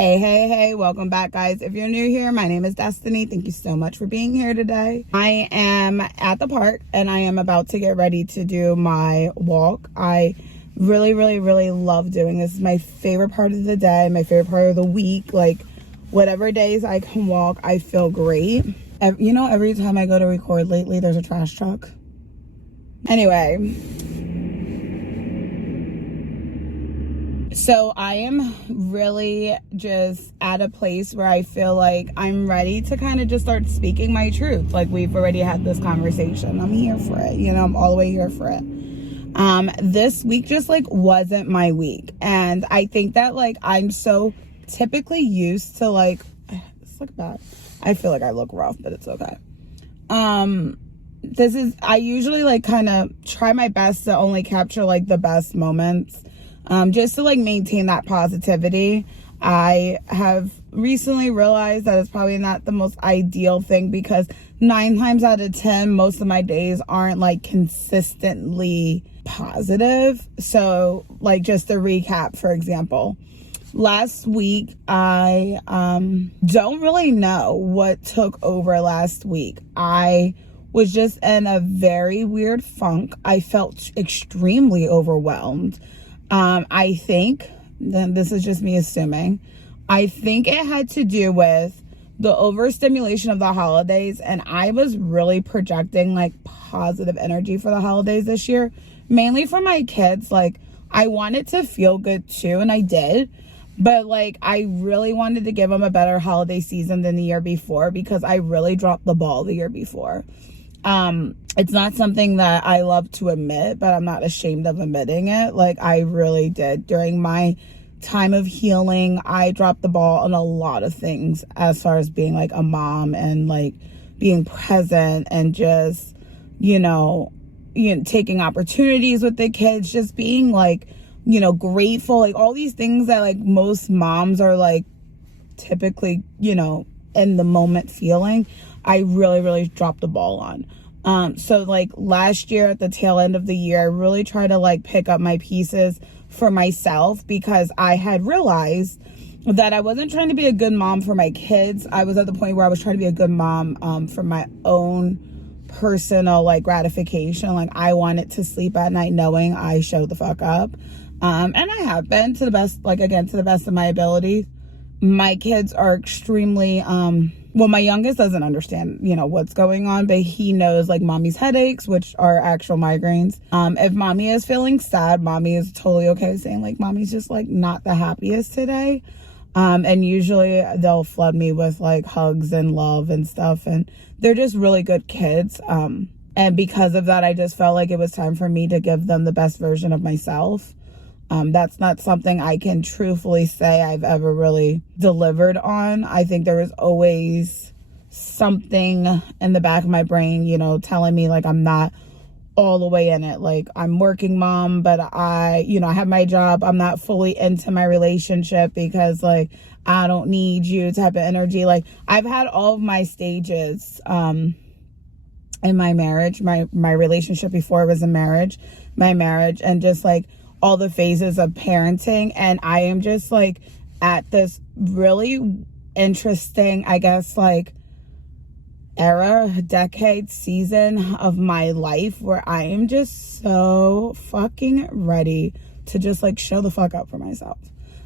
Hey, welcome back, guys. If you're new here, my name is Destiny. Thank you so much for being here today. I am at the park and I am about to get ready to do my walk. I really love doing this. It's my favorite part of the day, my favorite part of the week. Like, whatever days I can walk, I feel great. You know, every time I go to record lately, there's a trash truck. Anyway, so I am really just at a place where I feel like I'm ready to kind of just start speaking my truth. Like, we've already had this conversation. I'm here for it. You know, I'm all the way here for it. This week just like wasn't my week. And I think that like I'm so typically used to like, let's look bad. I feel like I look rough, but it's okay. I usually like kind of try my best to only capture like the best moments. Just to like maintain that positivity. I have recently realized that it's probably not the most ideal thing because 9 times out of 10, most of my days aren't like consistently positive. So like just to recap, for example, last week, I don't really know what took over last week. I was just in a very weird funk. I felt extremely overwhelmed. I think, then this is just me assuming, I think it had to do with the overstimulation of the holidays, and I was really projecting like positive energy for the holidays this year, mainly for my kids. Like, I wanted to feel good too, and I did, but like I really wanted to give them a better holiday season than the year before because I really dropped the ball the year before. It's not something that I love to admit, but I'm not ashamed of admitting it. Like, I really did. During my time of healing, I dropped the ball on a lot of things as far as being like a mom and like being present and just, taking opportunities with the kids, just being like, grateful, like all these things that like most moms are like typically, in the moment feeling. I really dropped the ball on. So like last year at the tail end of the year, I really tried to like pick up my pieces for myself because I had realized that I wasn't trying to be a good mom for my kids. I was at the point where I was trying to be a good mom for my own personal like gratification. Like, I wanted to sleep at night knowing I showed the fuck up. And I have been to the best of my ability. My kids are extremely, my youngest doesn't understand, what's going on, but he knows like mommy's headaches, which are actual migraines. If mommy is feeling sad, mommy is totally okay saying like, mommy's just like not the happiest today. And usually they'll flood me with like hugs and love and stuff. And they're just really good kids. And because of that, I just felt like it was time for me to give them the best version of myself. That's not something I can truthfully say I've ever really delivered on. I think there is always something in the back of my brain, telling me like I'm not all the way in it. Like, I'm working mom, but I have my job. I'm not fully into my relationship because like, I don't need you type of energy. Like, I've had all of my stages, in my marriage, my relationship before it was my marriage, and just like, all the phases of parenting. And I am just like at this really interesting, I guess, like decade, season of my life where I am just so fucking ready to just like show the fuck up for myself.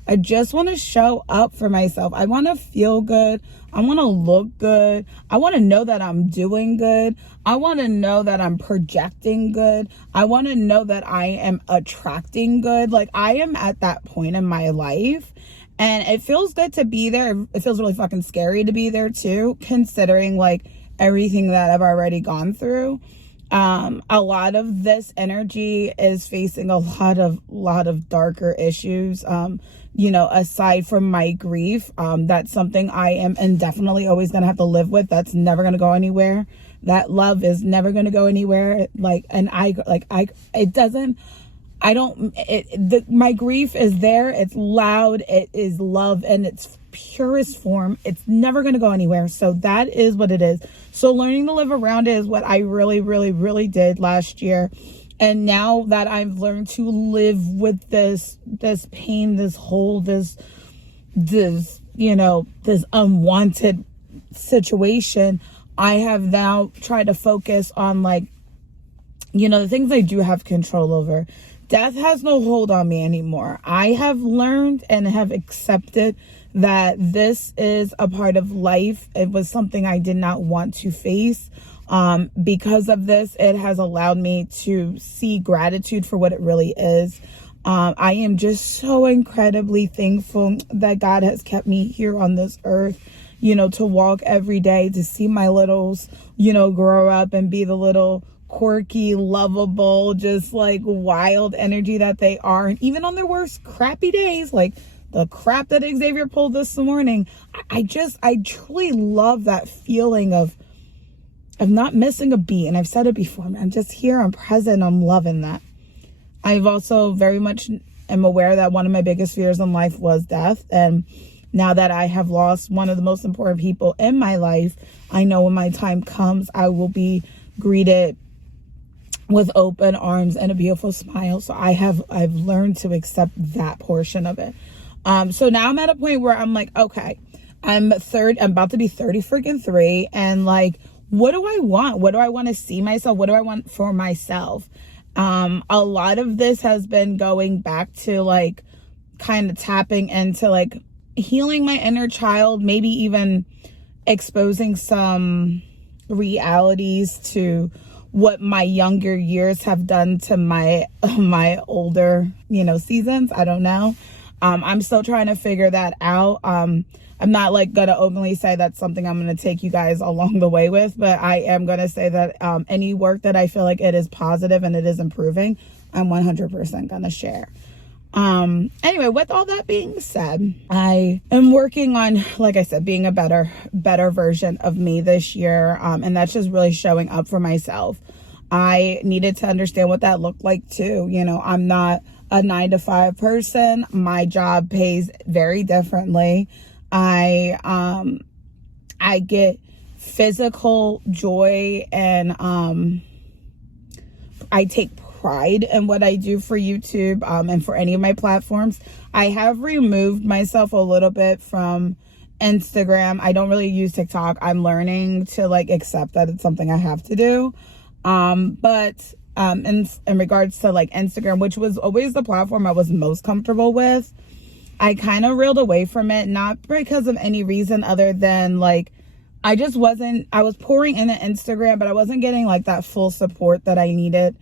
I just want to show up for myself. I want to feel good. I want to look good. I want to know that I'm doing good. I want to know that I'm projecting good. I want to know that I am attracting good. Like, I am at that point in my life, and it feels good to be there. It feels really fucking scary to be there too, considering like everything that I've already gone through. A lot of this energy is facing a lot of darker issues. Aside from my grief, that's something I am indefinitely always going to have to live with. That's never going to go anywhere. That love is never going to go anywhere. My grief is there. It's loud. It is love in its purest form. It's never going to go anywhere. So that is what it is. So learning to live around it is what I really did last year. And now that I've learned to live with this pain, this hole, this this unwanted situation, I have now tried to focus on like, the things I do have control over. Death has no hold on me anymore. I have learned and have accepted that this is a part of life. It was something I did not want to face. Because of this, it has allowed me to see gratitude for what it really is. I am just so incredibly thankful that God has kept me here on this earth, to walk every day, to see my littles, grow up and be the little quirky, lovable, just like wild energy that they are. And even on their worst crappy days, like the crap that Xavier pulled this morning, I truly love that feeling of not missing a beat. And I've said it before, I'm just here, I'm present, I'm loving that. I've also very much am aware that one of my biggest fears in life was death. And now that I have lost one of the most important people in my life, I know when my time comes, I will be greeted with open arms and a beautiful smile. So I've learned to accept that portion of it. So now I'm at a point where I'm like, okay, I'm about to be 30 freaking 3. And like, what do I want? What do I want to see myself? What do I want for myself? A lot of this has been going back to like kind of tapping into like healing my inner child, maybe even exposing some realities to what my younger years have done to my older, seasons. I don't know. I'm still trying to figure that out. I'm not like gonna openly say that's something I'm gonna take you guys along the way with, but I am gonna say that any work that I feel like it is positive and it is improving, I'm 100% gonna share. Anyway, with all that being said, I am working on, like I said, being a better version of me this year. And that's just really showing up for myself. I needed to understand what that looked like too. I'm not a 9-to-5 person. My job pays very differently. I get physical joy and, I take pride in what I do for YouTube and for any of my platforms. I have removed myself a little bit from Instagram. I don't really use TikTok. I'm learning to like accept that it's something I have to do. But in regards to like Instagram, which was always the platform I was most comfortable with, I kind of reeled away from it, not because of any reason other than like I was pouring into Instagram, but I wasn't getting like that full support that I needed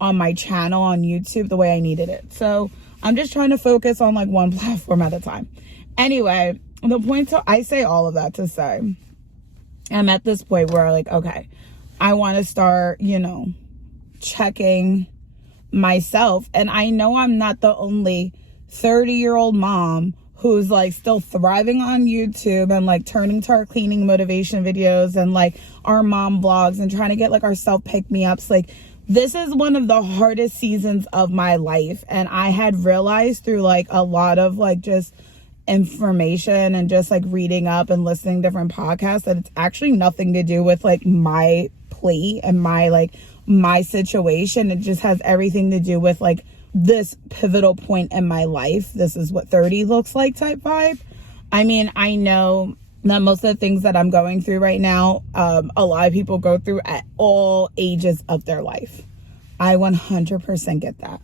on my channel on YouTube the way I needed it. So I'm just trying to focus on like one platform at a time. Anyway, I say all of that to say I'm at this point where like, okay, I want to start, checking myself. And I know I'm not the only 30-year-old mom who's like still thriving on YouTube and like turning to our cleaning motivation videos and like our mom vlogs and trying to get like our self pick-me-ups. Like, this is one of the hardest seasons of my life. And I had realized through like a lot of like just information and just like reading up and listening to different podcasts that it's actually nothing to do with like my plate and my situation. It just has everything to do with like this pivotal point in my life. This is what 30 looks like type vibe. I mean, I know that most of the things that I'm going through right now, a lot of people go through at all ages of their life. I 100% get that.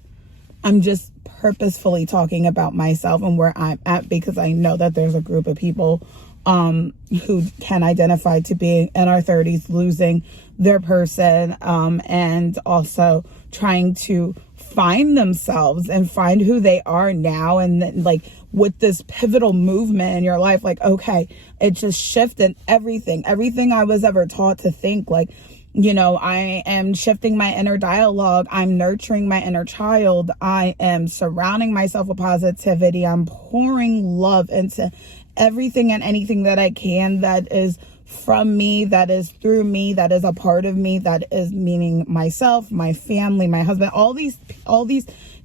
I'm just purposefully talking about myself and where I'm at because I know that there's a group of people who can identify to being in our 30s, losing their person, and also trying to find themselves and find who they are now. And then like with this pivotal movement in your life, like, okay, it just shifted everything I was ever taught to think. Like, I am shifting my inner dialogue. I'm nurturing my inner child. I am surrounding myself with positivity. I'm pouring love into everything and anything that I can that is from me, that is through me, that is a part of me, that is meaning myself, my family, my husband, all these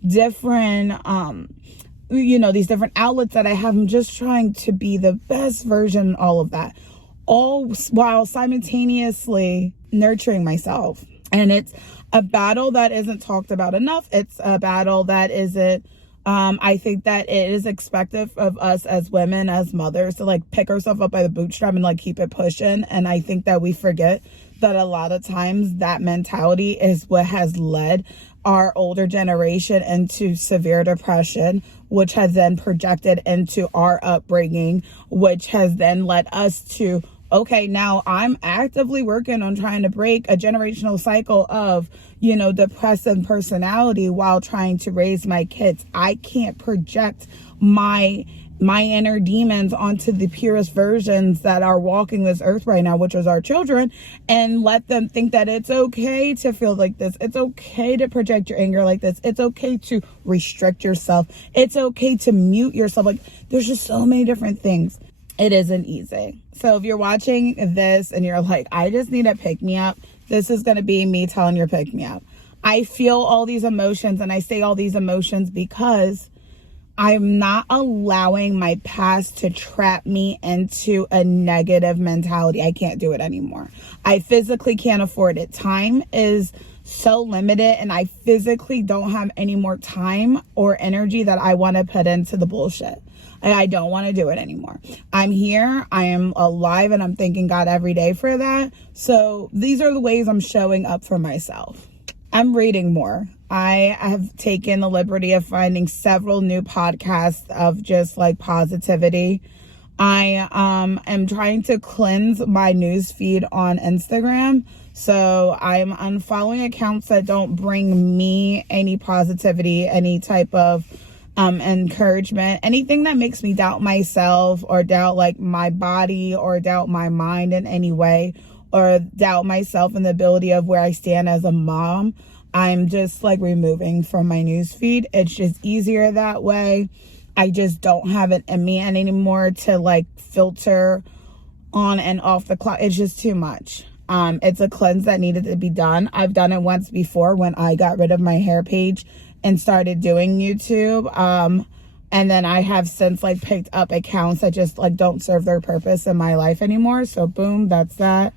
different, these different outlets that I have. I'm just trying to be the best version, all of that, all while simultaneously nurturing myself. And it's a battle that isn't talked about enough. It's a battle that isn't I think that it is expected of us as women, as mothers, to like pick ourselves up by the bootstrap and like keep it pushing. And I think that we forget that a lot of times that mentality is what has led our older generation into severe depression, which has then projected into our upbringing, which has then led us to, okay, now I'm actively working on trying to break a generational cycle of, depressive personality while trying to raise my kids. I can't project my inner demons onto the purest versions that are walking this earth right now, which is our children, and let them think that it's okay to feel like this. It's okay to project your anger like this. It's okay to restrict yourself. It's okay to mute yourself. Like, there's just so many different things. It isn't easy. So if you're watching this and you're like, I just need a pick me up, this is going to be me telling you pick me up. I feel all these emotions, and I say all these emotions because I'm not allowing my past to trap me into a negative mentality. I can't do it anymore. I physically can't afford it. Time is so limited, and I physically don't have any more time or energy that I want to put into the bullshit. And I don't want to do it anymore. I'm here, I am alive, and I'm thanking God every day for that. So these are the ways I'm showing up for myself. I'm reading more. I have taken the liberty of finding several new podcasts of just like positivity. I am trying to cleanse my news feed on Instagram. So I'm unfollowing accounts that don't bring me any positivity, any type of encouragement, anything that makes me doubt myself or doubt like my body or doubt my mind in any way, or doubt myself and the ability of where I stand as a mom. I'm just like removing from my news feed. It's just easier that way. I just don't have it in me anymore to like filter on and off the clock. It's just too much. It's a cleanse that needed to be done. I've done it once before when I got rid of my hair page and started doing YouTube. And then I have since like picked up accounts that just like don't serve their purpose in my life anymore. So boom, that's that.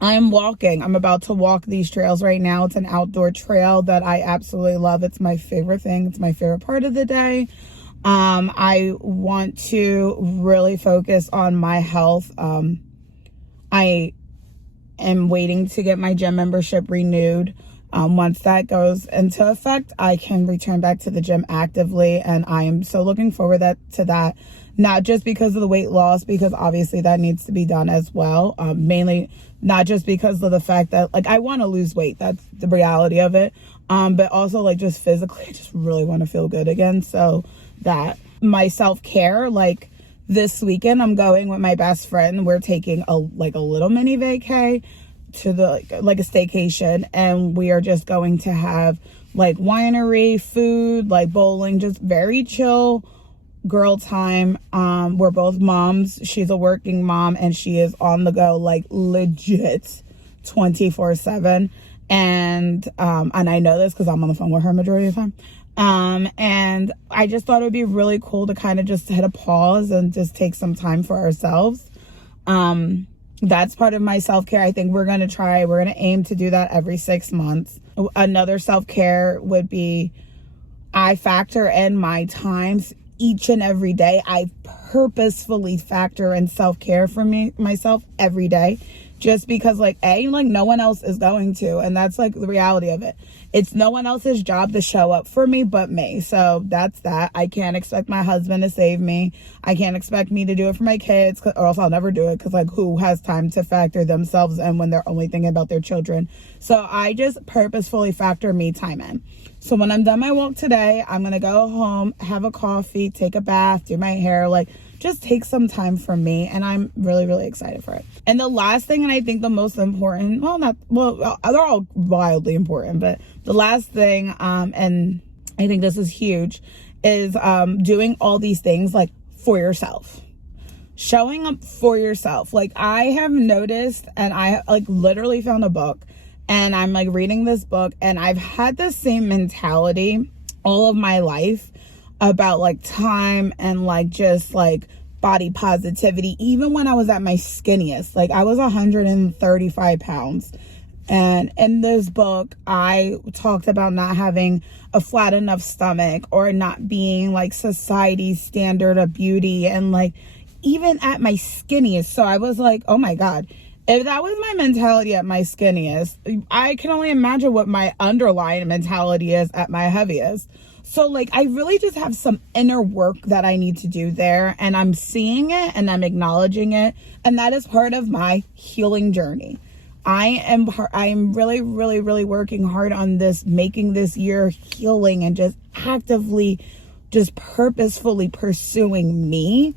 I'm walking. I'm about to walk these trails right now. It's an outdoor trail that I absolutely love. It's my favorite thing. It's my favorite part of the day. I want to really focus on my health. I am waiting to get my gym membership renewed. Once that goes into effect, I can return back to the gym actively, and I am so looking forward to that. Not just because of the weight loss, because obviously that needs to be done as well. Mainly not just because of the fact that like I want to lose weight. That's the reality of it. But also like just physically, I just really want to feel good again. So that my self-care, like this weekend, I'm going with my best friend. We're taking a little mini vacay to the like a staycation, and we are just going to have like winery food, like bowling, just very chill girl time. We're both moms. She's a working mom, and she is on the go like legit 24/7. And I know this because I'm on the phone with her majority of the time. And I just thought it would be really cool to kind of just hit a pause and just take some time for ourselves. That's part of my self-care. I think we're going to aim to do that every 6 months. Another self-care would be I factor in my times each and every day. I purposefully factor in self-care for myself every day, just because like no one else is going to, and that's like the reality of it. It's no one else's job to show up for me but me. So that's that. I can't expect my husband to save me. I can't expect me to do it for my kids, or else I'll never do it, because like who has time to factor themselves in when they're only thinking about their children? So I just purposefully factor me time in. So when I'm done my walk today, I'm going to go home, have a coffee, take a bath, do my hair, like just take some time for me. And I'm really, really excited for it. And the last thing, and I think the most important, they're all wildly important, but the last thing, and I think this is huge, is doing all these things like for yourself. Showing up for yourself. Like I have noticed, and I like literally found a book, and I'm like reading this book, and I've had the same mentality all of my life about like time and like just like body positivity. Even when I was at my skinniest, like I was 135 pounds, And in this book, I talked about not having a flat enough stomach or not being like society's standard of beauty, and like even at my skinniest. So I was like, oh my God, if that was my mentality at my skinniest, I can only imagine what my underlying mentality is at my heaviest. So like, I really just have some inner work that I need to do there, and I'm seeing it and I'm acknowledging it. And that is part of my healing journey. I am really, really, really working hard on this, making this year healing and just actively, just purposefully pursuing me,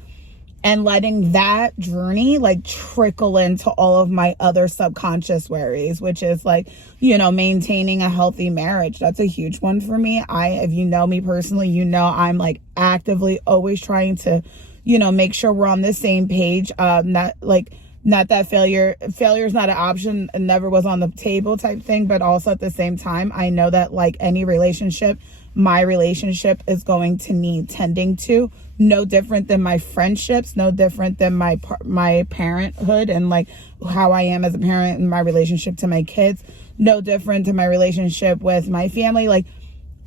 and letting that journey like trickle into all of my other subconscious worries, which is like, you know, maintaining a healthy marriage. That's a huge one for me. If you know me personally, you know, I'm like actively always trying to, you know, make sure we're on the same page. Not that failure is not an option and never was on the table type thing, but also at the same time, I know that like any relationship, my relationship is going to need tending to. No different than my friendships, no different than my parenthood and like how I am as a parent and my relationship to my kids. No different to my relationship with my family. Like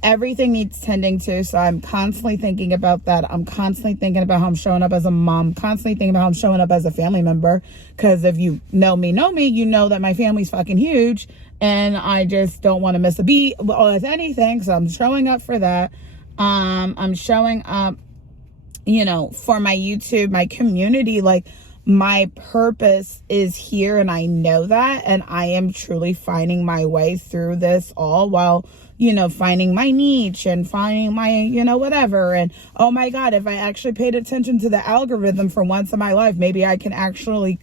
everything needs tending to. So I'm constantly thinking about that. I'm constantly thinking about how I'm showing up as a mom, constantly thinking about how I'm showing up as a family member. Because if you know me, you know that my family's fucking huge. And I just don't want to miss a beat with anything. So I'm showing up for that. I'm showing up, you know, for my YouTube, my community. Like my purpose is here, and I know that. And I am truly finding my way through this all while, you know, finding my niche and finding my, you know, whatever. And oh my God, if I actually paid attention to the algorithm for once in my life, maybe I can actually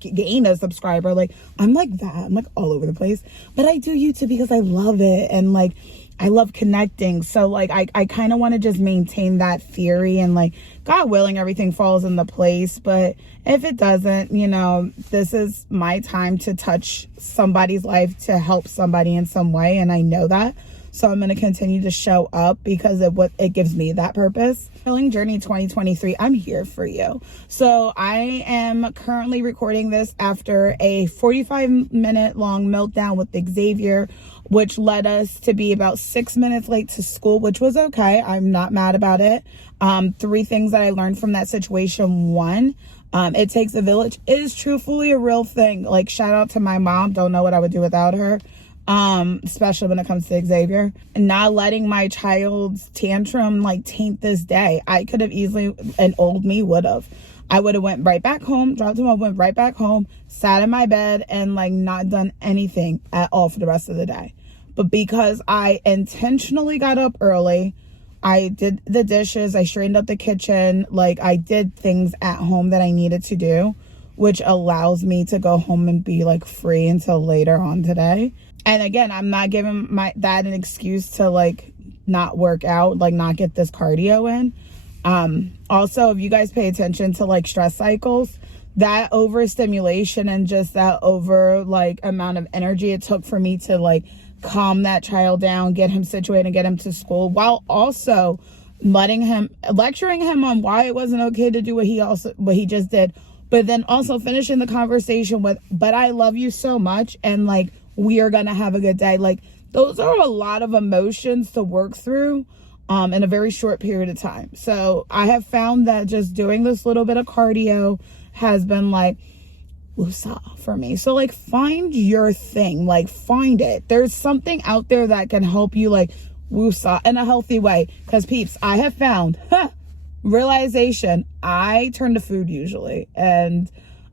gain a subscriber. Like I'm like that. I'm like all over the place, but I do YouTube because I love it. And like, I love connecting. So like, I kind of want to just maintain that theory, and like, God willing, everything falls into place. But if it doesn't, you know, this is my time to touch somebody's life, to help somebody in some way. And I know that. So I'm going to continue to show up because of what it gives me that purpose. Healing Journey 2023, I'm here for you. So I am currently recording this after a 45-minute long meltdown with Xavier, which led us to be about 6 minutes late to school, which was okay. I'm not mad about it. 3 things that I learned from that situation. 1, it takes a village is truthfully a real thing. Like shout out to my mom. Don't know what I would do without her. Especially when it comes to Xavier, and not letting my child's tantrum like taint this day. I could have easily, an old me would have. I would have went right back home, dropped him off, went right back home, sat in my bed, and like not done anything at all for the rest of the day. But because I intentionally got up early, I did the dishes, I straightened up the kitchen, like I did things at home that I needed to do, which allows me to go home and be like free until later on today. And again, I'm not giving that an excuse to like not work out, like not get this cardio in. Also, if you guys pay attention to like stress cycles, that overstimulation and just that over like amount of energy it took for me to like calm that child down, get him situated and get him to school, while also lecturing him on why it wasn't okay to do what he just did, but then also finishing the conversation with, but I love you so much, and like we are gonna have a good day. Like those are a lot of emotions to work through in a very short period of time. So I have found that just doing this little bit of cardio has been like woosah for me. So like find your thing, like find it. There's something out there that can help you like woosah in a healthy way. Because peeps, I have found realization, I turn to food usually, and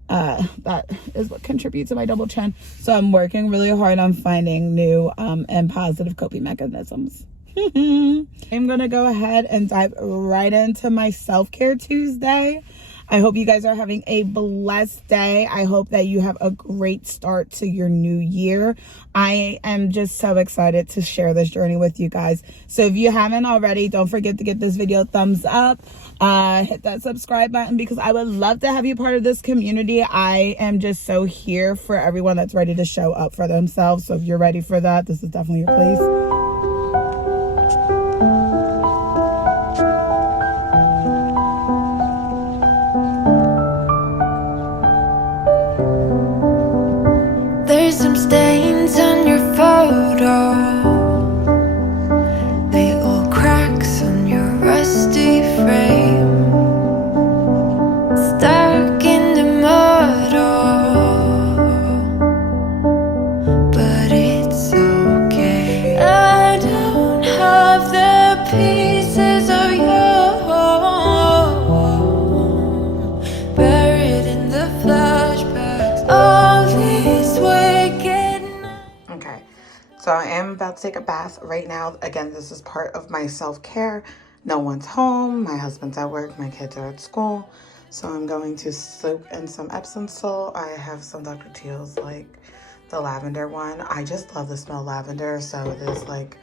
that is what contributes to my double chin. So I'm working really hard on finding new and positive coping mechanisms. I'm gonna go ahead and dive right into my self-care Tuesday. I hope you guys are having a blessed day. I hope that you have a great start to your new year. I am just so excited to share this journey with you guys. So if you haven't already, don't forget to give this video a thumbs up. Hit that subscribe button because I would love to have you part of this community. I am just so here for everyone that's ready to show up for themselves. So if you're ready for that, this is definitely your place. There's some stains take a bath right now. Again, this is part of my self-care. No one's home. My husband's at work. My kids are at school. So I'm going to soak in some Epsom salt. I have some Dr. Teal's, like the lavender one. I just love the smell of lavender. So it is like,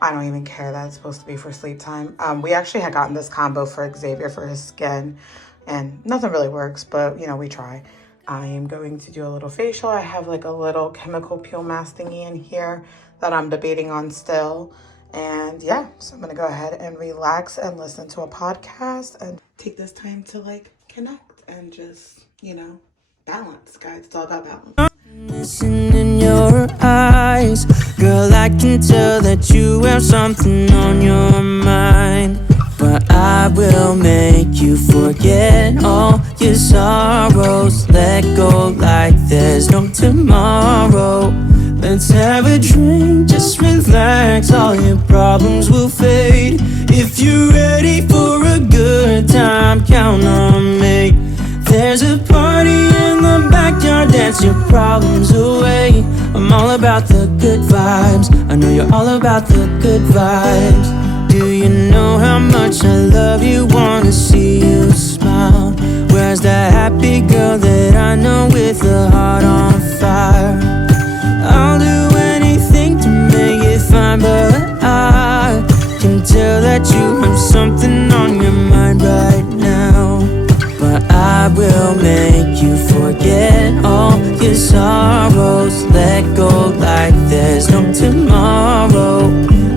I don't even care that it's supposed to be for sleep time. We actually had gotten this combo for Xavier for his skin, and nothing really works, but you know, we try. I am going to do a little facial. I have like a little chemical peel mask thingy in here that I'm debating on still. And yeah, so I'm gonna go ahead and relax and listen to a podcast and take this time to like connect and just, you know, balance, guys. It's all about balance. Listen in your eyes, girl, I can tell that you have something on your mind. But I will make you forget all your sorrows. Let go like there's no tomorrow. Let's have a drink, just relax, all your problems will fade. If you're ready for a good time, count on me. There's a party in the backyard, dance your problems away. I'm all about the good vibes, I know you're all about the good vibes. Do you know how much I love you, wanna see you smile? Where's that happy girl that I know with a heart on fire? I'll do anything to make it fine, but I can tell that you have something on your mind right now. But I will make you forget all your sorrows. Let go like there's no tomorrow.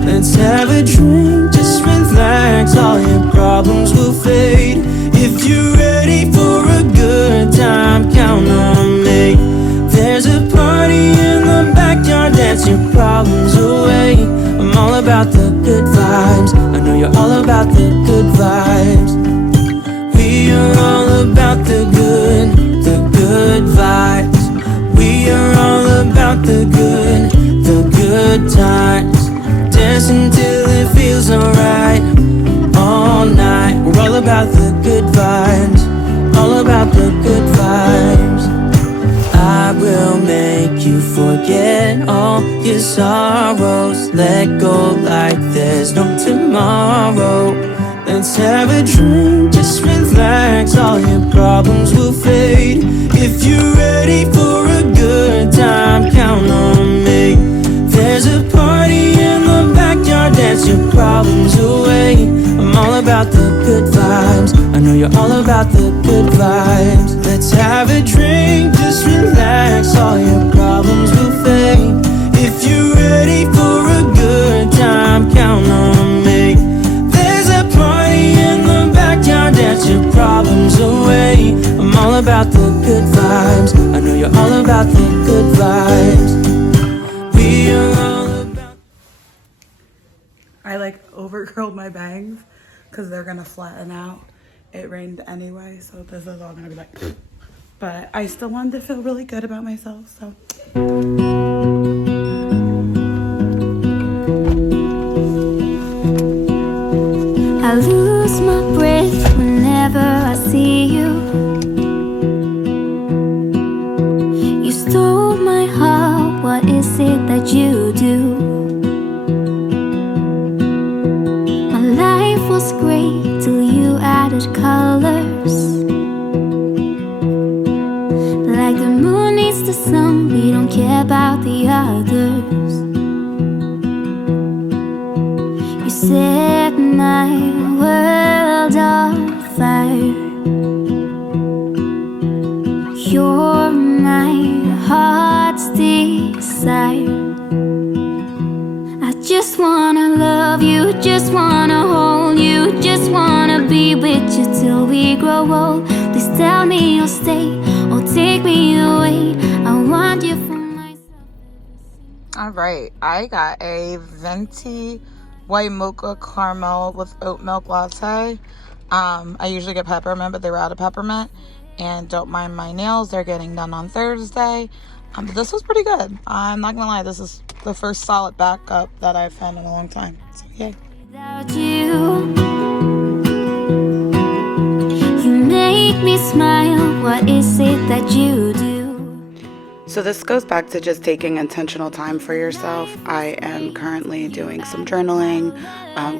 Let's have a drink, just relax, all your problems will fade. If you're ready for a good time, count on me. There's a party in the backyard, dance your problems away. I'm all about the good vibes, I know you're all about the good vibes. We are all about the good vibes. We are all about the good times. Dance until it feels alright, all night. We're all about the good vibes, all about the good vibes. I will make you forget all your sorrows. Let go like there's no tomorrow. Let's have a drink, just relax, all your problems will fade. If you're ready for a good time, count on me. There's a party in the backyard, dance your problems away. I'm all about the good vibes, I know you're all about the good vibes. Let's have a drink, just relax, all your problems will fade. If you're ready for a good time, count on me. There's a party in the backyard, dance your problems away. I'm all about the good vibes, I know you're all about the good vibes. We are all about. I like over curled my bangs because they're gonna flatten out. It rained anyway, so this is all gonna be like, but I still wanted to feel really good about myself, so. I lose my breath whenever I see you. You stole my heart, what is it that you do? My life was great till you added colors. Like the moon needs the sun, we don't care about the others. You set my world on fire. You're my heart's desire. I just wanna love you, just wanna hold you, just wanna be with you till we grow old. Please tell me you'll stay or take me away. I want you for myself. All right, I got a venti white mocha caramel with oat milk latte. I usually get peppermint, but they were out of peppermint. And don't mind my nails, they're getting done on Thursday. But this was pretty good. I'm not gonna lie, this is the first solid backup that I've had in a long time. So yay. Without you, you make me smile. What is it that you do? So this goes back to just taking intentional time for yourself. I am currently doing some journaling,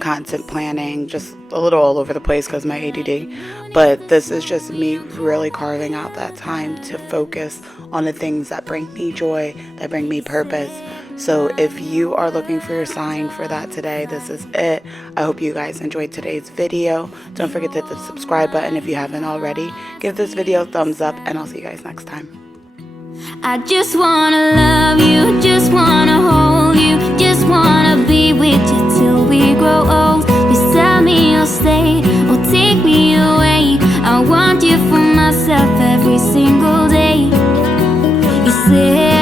content planning, just a little all over the place because my ADD. But this is just me really carving out that time to focus on the things that bring me joy, that bring me purpose. So if you are looking for your sign for that today, this is it. I hope you guys enjoyed today's video. Don't forget to hit the subscribe button if you haven't already. Give this video a thumbs up, and I'll see you guys next time. I just wanna love you, just wanna hold you, just wanna be with you till we grow old. Beside me or stay or take me away. I want you for myself every single day. You said